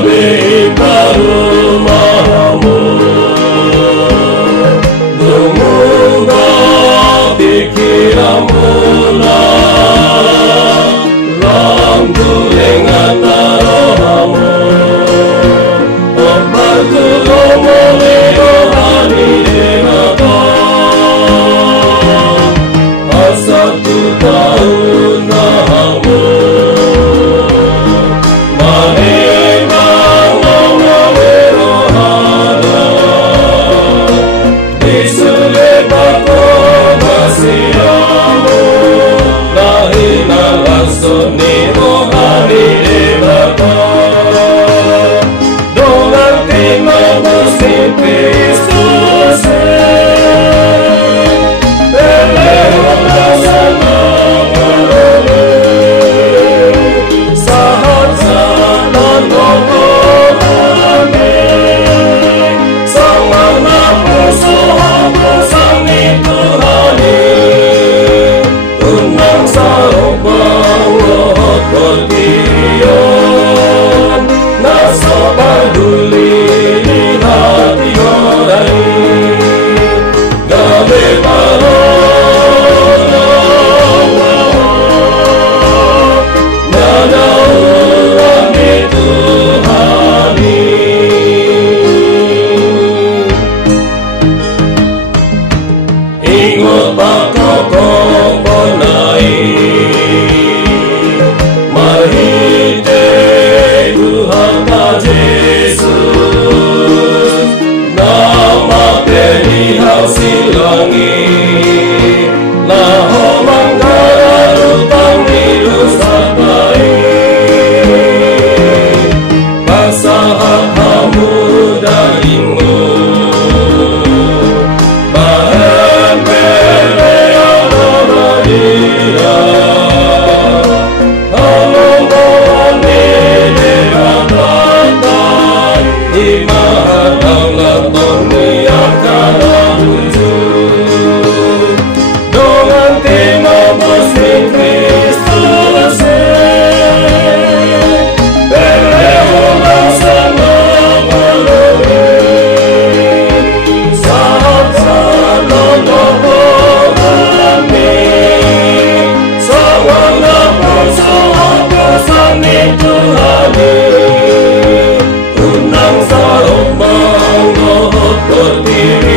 kami rumahmu, Dunguga pikiranmu lam tulengan rohamu, Ombatu lomole rohani denata, asatu tahun nahamu, Mahemang ngomole rohana, disule bako masiamu, lahina lasoni rohani debata, dongan tima musti Kristus, Eleho lasana walole, sahat sanan rohane, samana pusuhamu sami Tuhani, unang sarobang rohot kotiyon, nasa paduli di hati orang, gabe parona nada ulang di Tuhani. Ingot pakokong ponai, mahite Tuhan Yesus, nama perihal silangi, laho manggara rutang hidup sabai, pasahat hamu darimu, bahan peleana dia, halombone dekatan, imahatang latoni akan wujud, dongan tima musti Kristus, Eleho lasana walole, sahat sanan rohani, sawana pusuhamu sami Tuhani, unang sarombang rohot kotiyon,